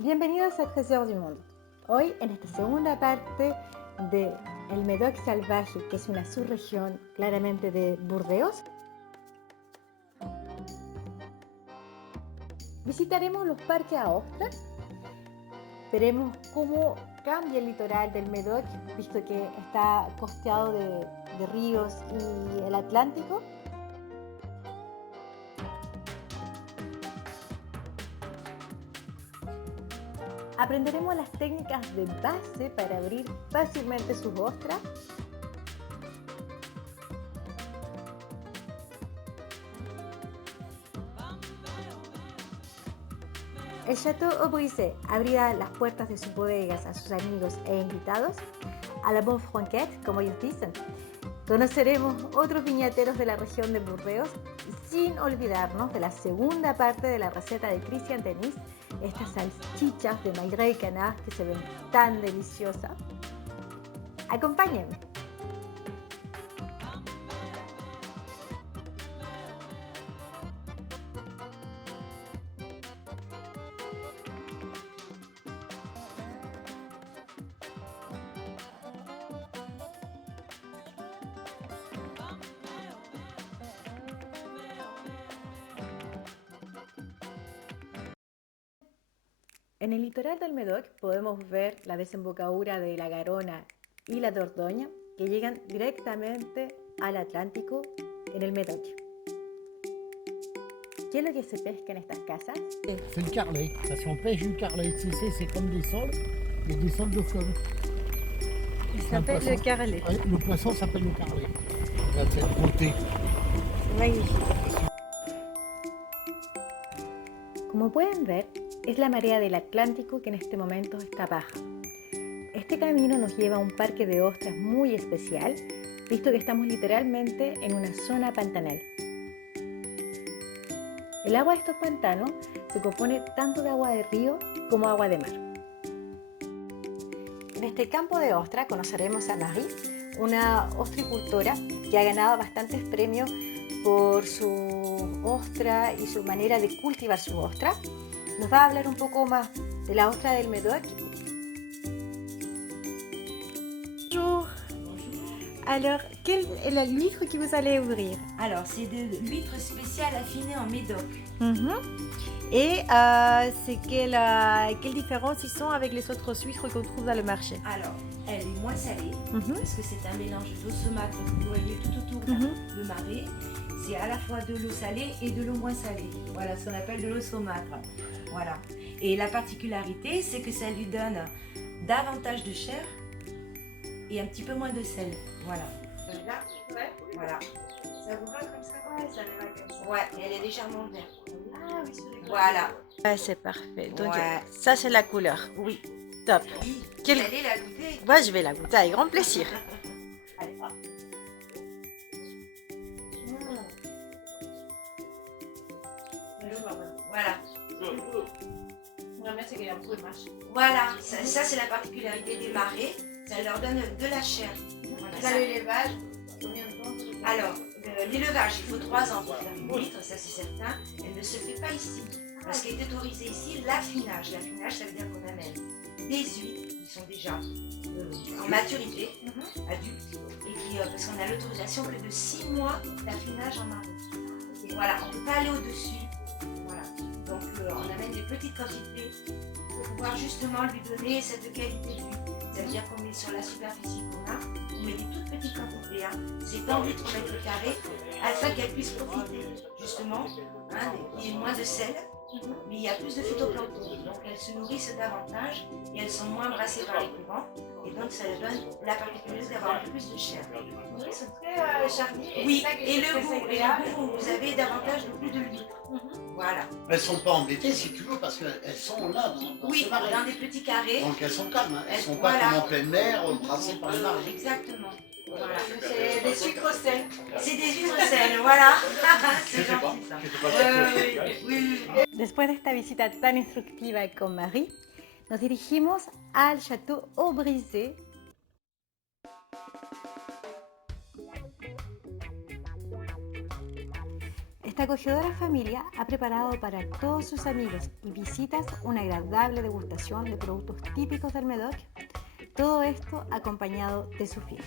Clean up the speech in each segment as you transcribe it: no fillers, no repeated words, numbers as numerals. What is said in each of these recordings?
Bienvenidos a Trésor du Monde. Hoy, en esta segunda parte de el Médoc salvaje, que es una subregión claramente de Burdeos, visitaremos los parques a ostras, veremos cómo cambia el litoral del Médoc, visto que está costeado de ríos y el Atlántico. Aprenderemos las técnicas de base para abrir fácilmente sus ostras. El Château Aubrizé abrirá las puertas de sus bodegas a sus amigos e invitados, a la bonne franquette, como ellos dicen. Conoceremos otros viñateros de la región de Burdeos, sin olvidarnos de la segunda parte de la receta de Christian Denis, estas salchichas de Maigret y Canard que se ven tan deliciosas. Acompáñenme. En el litoral del Médoc podemos ver la desembocadura de la Garona y la Dordogne que llegan directamente al Atlántico en el Médoc. ¿Qué es lo que se pesca en estas casas? C'est le carlet. Parce qu'on pêche du carlet. Tu sais, c'est comme des sols, mais des sols de fleuve. Il s'appelle le carlet. Le poisson s'appelle le carlet. Regarde cette beauté. C'est magnifique. Como pueden ver, es la marea del Atlántico que en este momento está baja. Este camino nos lleva a un parque de ostras muy especial, visto que estamos literalmente en una zona pantanal. El agua de estos pantanos se compone tanto de agua de río como agua de mar. En este campo de ostras conoceremos a Marie, una ostricultora que ha ganado bastantes premios por su ostra y su manera de cultivar su ostra. Nos va a hablar un poco más de la ostra del Médoc. Bonjour. Alors, quelle est l'huître que vous allez ouvrir? Alors, c'est de l'huître spéciale affinée en Médoc. Et c'est quelle différence ils sont avec les autres huîtres qu'on trouve dans le marché? Alors, elle est moins salée, parce que c'est un mélange d'eau saumâtre que vous voyez tout autour le marais. C'est à la fois de l'eau salée et de l'eau moins salée. Voilà ce qu'on appelle de l'eau saumâtre. Voilà. Et la particularité, c'est que ça lui donne davantage de chair et un petit peu moins de sel. Voilà. Là, ouais. Voilà. Ça vous va comme ça? Ouais, ça me va comme ça. Ouais, et elle est légèrement verte. Ah oui, sur les côtés. Voilà. Ouais, c'est parfait. Donc, ouais. ça, c'est la couleur. Oui. Top. Oui. Quel... Vous allez la goûter? Moi, je vais la goûter avec grand plaisir. Allez, hop. Voilà. Voilà, ça c'est la particularité des marais, ça leur donne de la chair. Voilà, l'élevage, combien de temps? Alors, l'élevage, il faut 3 ans pour faire une huître, ça c'est certain. Elle ne se fait pas ici, parce qu'il est autorisé ici l'affinage. L'affinage, ça veut dire qu'on amène des huîtres qui sont déjà en maturité, adultes, et qui, parce qu'on a l'autorisation que de 6 mois d'affinage en marais. Voilà, on ne peut pas aller au-dessus. Voilà. Donc on amène des petites quantités pour pouvoir justement lui donner cette qualité de vie. C'est-à-dire qu'on met sur la superficie qu'on a, on met des toutes petites quantités, c'est pas envie de mètres carrés, afin qu'elle puisse profiter justement il y ait moins de sel, mais il y a plus de phytoplancton. Donc elles se nourrissent davantage et elles sont moins brassées par les courants. Et donc ça leur donne la particularité d'avoir un peu plus de chair. Oui, c'est très charnier. Oui, et le goût, vous avez davantage de goût de l'huître. Voilà. Elles ne sont pas embêtées si tu veux parce qu'elles sont là dans oui, ce marais. dans des petits carrés. Donc elles sont calmes, elles ne sont pas comme en pleine mer, tracées par le marais. Exactement. Voilà. C'est des sucres sels. C'est des huîtres sel, voilà. C'est gentil ça. Oui. Después de esta visita tan instructiva con Marie, nos dirigimos al Château Aubrizé. Esta acogedora familia ha preparado para todos sus amigos y visitas una agradable degustación de productos típicos del Médoc, todo esto acompañado de sus vinos.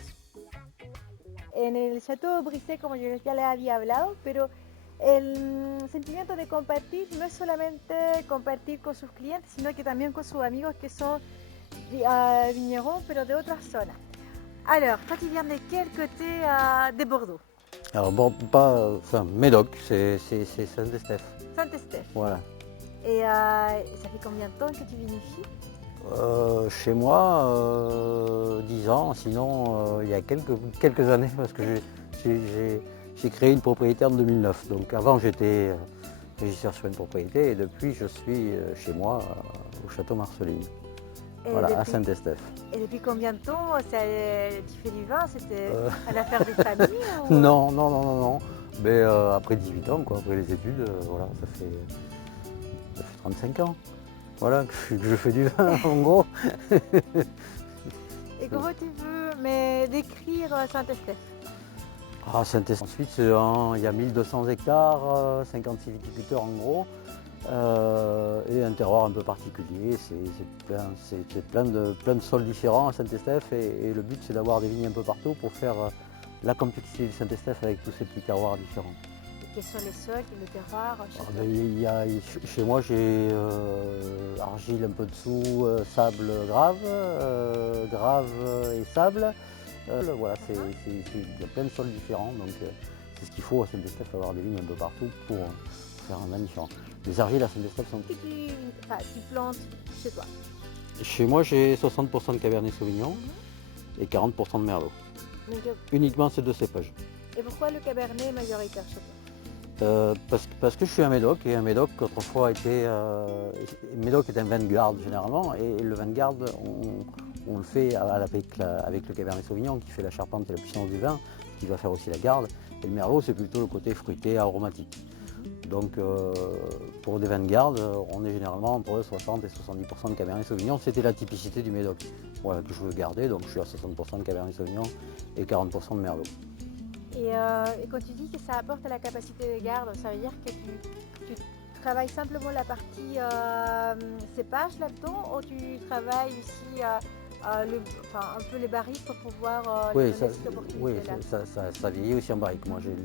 En el Château Brisé, como yo ya les había hablado, pero el sentimiento de compartir no es solamente compartir con sus clientes, sino que también con sus amigos que son vignerons, pero de otras zonas. Alors, toi tu viens de quel côté de Bordeaux? Alors, bon, pas, enfin, Médoc, c'est Saint-Estèphe. Saint-Estèphe. Voilà. Et ça fait combien de temps que tu viens ici? Chez moi, 10 ans, sinon il y a quelques années, parce que j'ai créé une propriété en 2009. Donc avant j'étais régisseur sur une propriété et depuis je suis chez moi au château Marceline, voilà, à Saint-Estèphe. Et depuis combien de temps tu fais du vin? C'était à l'affaire des familles ou... Non. Mais après 18 ans, quoi, après les études, voilà, ça fait 35 ans. Voilà, que je fais du vin en gros. Et comment tu veux me décrire Saint-Estèphe? Saint-Estèphe, ensuite il y a 1200 hectares, 56 viticulteurs en gros, et un terroir un peu particulier. C'est plein de sols différents à Saint-Estèphe et le but c'est d'avoir des vignes un peu partout pour faire la complexité de Saint-Estèphe avec tous ces petits terroirs différents. Quels sont les sols, le terroir? Chez moi j'ai argile un peu dessous, sable grave, grave et sable. Voilà, il y a plein de sols différents, donc c'est ce qu'il faut à Saint-Estèphe, avoir des vignes un peu partout pour faire un vin différent. Les argiles à Saint-Estèphe sont... Tu plantes chez toi? Chez moi j'ai 60% de Cabernet Sauvignon et 40% de Merlot. Uniquement ces deux cépages. Et pourquoi le Cabernet est majoritaire chez toi? Parce que je suis un Médoc, et un Médoc autrefois était... Médoc est un vin de garde généralement, et le vin de garde, on le fait avec le Cabernet Sauvignon qui fait la charpente et la puissance du vin, qui va faire aussi la garde, et le Merlot c'est plutôt le côté fruité, aromatique. Donc pour des vins de garde, on est généralement entre 60 et 70% de Cabernet Sauvignon, c'était la typicité du Médoc, voilà, que je veux garder, donc je suis à 60% de Cabernet Sauvignon et 40% de Merlot. Et quand tu dis que ça apporte à la capacité de garde, ça veut dire que tu travailles simplement la partie cépage là-dedans, ou tu travailles aussi un peu les barriques pour pouvoir oui, cette opportunité-là? ça vieillit aussi en barrique. Moi j'ai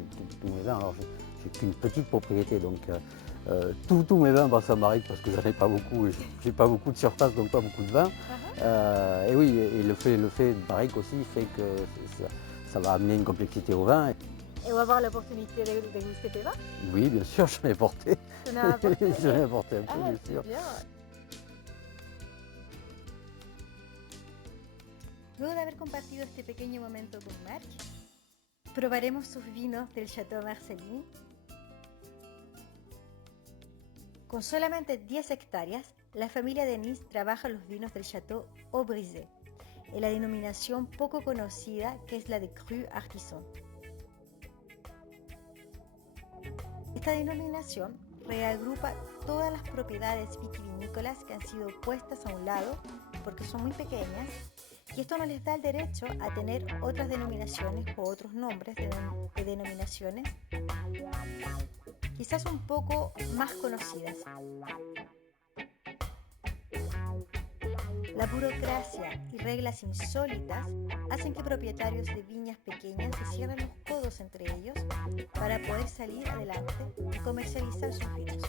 tous mes vins, alors j'ai qu'une petite propriété, donc tous mes vins passent en barrique parce que j'en ai pas beaucoup, et j'ai pas beaucoup de surface, donc pas beaucoup de vin. Et oui, et le fait de barrique aussi fait que ça va amener une complexité au vin. Et on va avoir l'opportunité de déguster tes vins? Oui, bien sûr, j'en ai porté. Tu en as apporté? J'en ai apporté un peu, bien sûr. Bien. Luego de haber compartido este pequeño momento con Marc, probaremos sus vinos del Château Marceline. Con solamente 10 hectáreas, la familia Denis trabaja los vinos del Château Haut-Brisé, en la denominación poco conocida que es la de Cru Artisan. Esta denominación reagrupa todas las propiedades vitivinícolas que han sido puestas a un lado porque son muy pequeñas, y esto no les da el derecho a tener otras denominaciones o otros nombres de denominaciones quizás un poco más conocidas. La burocracia y reglas insólitas hacen que propietarios de viñas pequeñas se cierren los codos entre ellos para poder salir adelante y comercializar sus vinos.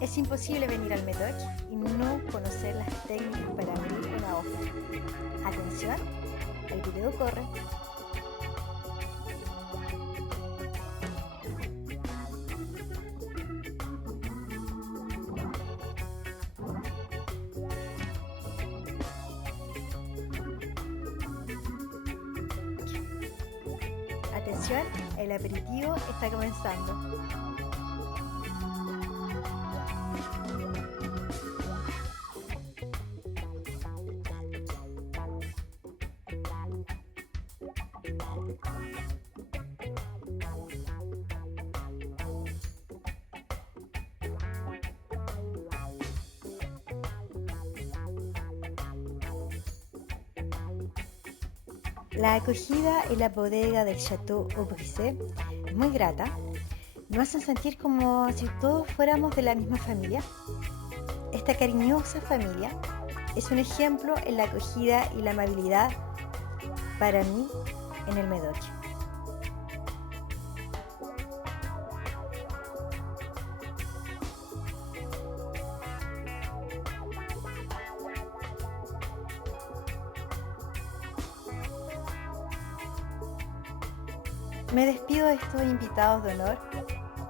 Es imposible venir al Médoc y no conocer las técnicas para abrir una hoja. Atención, el video corre. Atención, el aperitivo está comenzando. La acogida en la bodega del Chateau Aubrisé es muy grata. Nos hacen sentir como si todos fuéramos de la misma familia. Esta cariñosa familia es un ejemplo en la acogida y la amabilidad para mí en el Médoc. Me despido de estos invitados de honor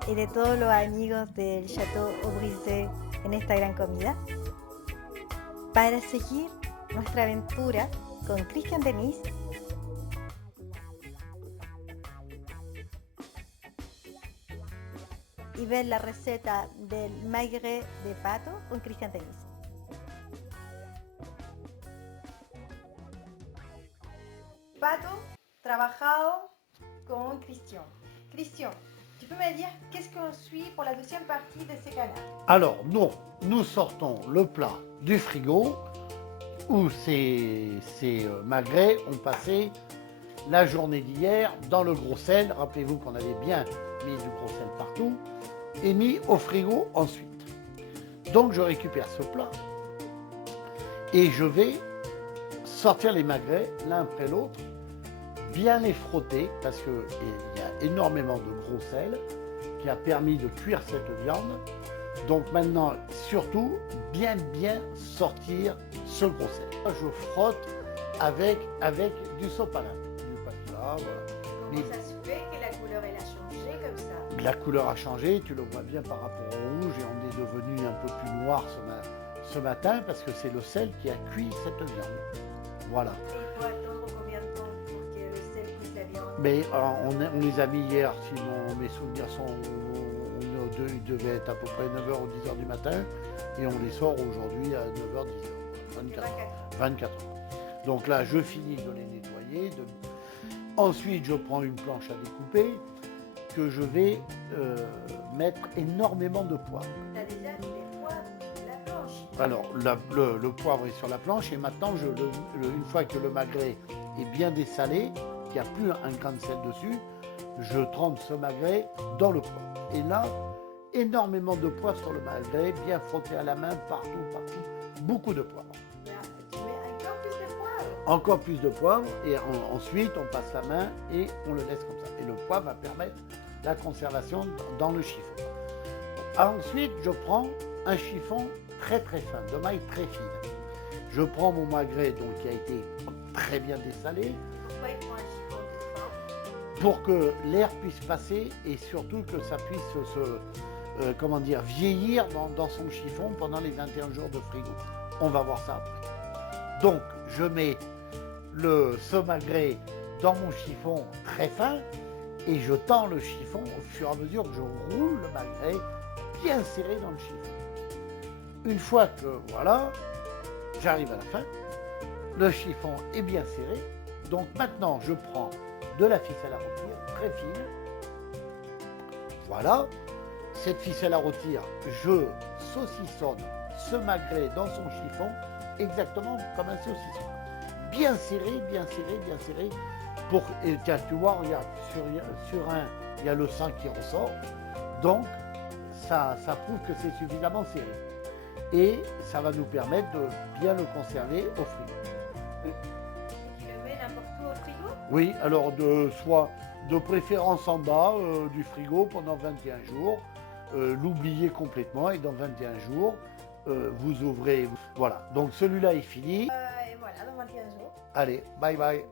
y de todos los amigos del Chateau Aubrisé en esta gran comida para seguir nuestra aventura con Christian Denis y ver la receta del magret de pato con Christian Denis. Pato trabajado con Christian. Christian, tu peux me dire qu'est-ce qu'on suit pour la deuxième partie de ces canards? Alors, nous sortons le plat du frigo où ces magrets ont passé la journée d'hier dans le gros sel. Rappelez-vous qu'on avait bien mis du gros sel partout et mis au frigo ensuite. Donc, je récupère ce plat et je vais sortir les magrets l'un après l'autre, bien les frotter parce qu'il y a énormément de gros sel qui a permis de cuire cette viande. Donc maintenant, surtout, bien sortir ce gros sel. Je frotte avec du sopalin, du papier, voilà. Comment ça se fait que la couleur elle a changé comme ça? La couleur a changé, tu le vois bien par rapport au rouge et on est devenu un peu plus noir ce matin parce que c'est le sel qui a cuit cette viande. Voilà. Et il faut attendre combien de temps pour que le sel cuise la viande? Mais on les a mis hier, sinon mes souvenirs sont... Ils devaient être à peu près 9h ou 10h du matin et on les sort aujourd'hui à 9h, 10h, 24 heures. Donc là, je finis de les nettoyer. Ensuite, je prends une planche à découper que je vais mettre énormément de poivre. Tu as déjà mis les poivres sur la planche? Alors, le poivre est sur la planche et maintenant, une fois que le magret est bien dessalé, qu'il n'y a plus un grain de sel dessus, je trempe ce magret dans le poivre. Et là, énormément de poivre sur le magret, bien frotté à la main, partout, beaucoup de poivre. Là, tu mets encore plus de poivre? Encore plus de poivre et ensuite on passe la main et on le laisse comme ça. Et le poivre va permettre la conservation dans le chiffon. Ensuite, je prends un chiffon très fin, de maille très fine. Je prends mon magret donc, qui a été très bien dessalé. Pourquoi il faut un chiffon tout fin? Pour que l'air puisse passer et surtout que ça puisse vieillir dans son chiffon pendant les 21 jours de frigo. On va voir ça après. Donc, je mets ce magret dans mon chiffon très fin et je tends le chiffon au fur et à mesure que je roule le magret bien serré dans le chiffon. Une fois que, voilà, j'arrive à la fin, le chiffon est bien serré. Donc maintenant, je prends de la ficelle à rôtir, très fine. Voilà. Cette ficelle à rôtir, je saucissonne ce magret dans son chiffon, exactement comme un saucisson. Bien serré. Et tiens, tu vois, regarde, sur un, il y a le sang qui ressort. Donc, ça prouve que c'est suffisamment serré. Et ça va nous permettre de bien le conserver au frigo. Tu le mets n'importe où au frigo? Oui, alors de préférence en bas du frigo pendant 21 jours. L'oublier complètement et dans 21 jours, vous ouvrez. Voilà, donc celui-là est fini. Et voilà, dans 21 jours. Allez, bye bye.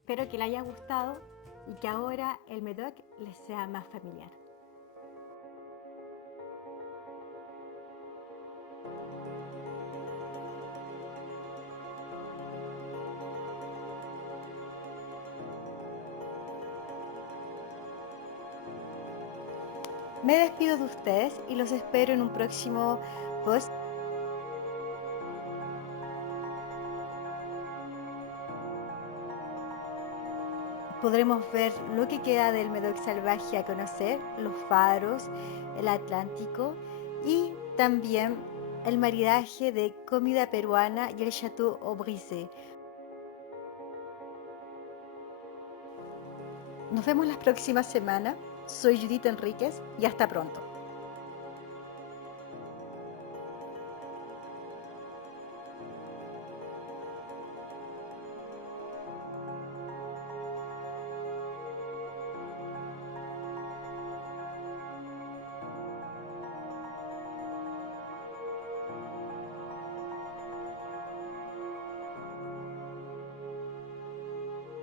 Espero que le haya gustado y que ahora el Médoc les sea más familiar. Me despido de ustedes y los espero en un próximo post. Podremos ver lo que queda del Médoc salvaje a conocer, los faros, el Atlántico y también el maridaje de comida peruana y el Chateau Aubrisé. Nos vemos las próximas semanas. Soy Judith Enríquez y hasta pronto.